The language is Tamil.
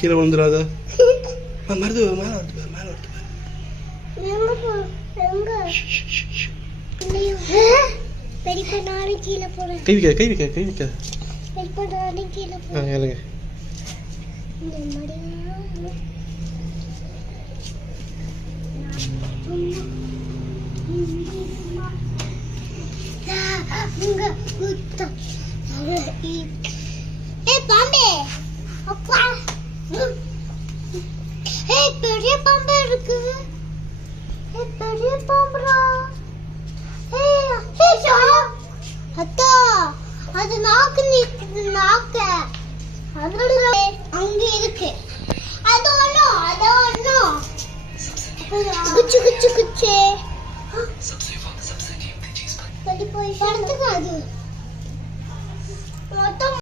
கீழே விழுந்துடாத. மருது மேல வருது. கை வைக்க. பெரிய பாம்பு இருக்கு. பெரிய பாம்புடா. அத்தா அது நாக்கு நிக்குது. நாக்கு அங்க இருக்கு. அது ஒண்ணும் குச்சு படுத்துக்காது.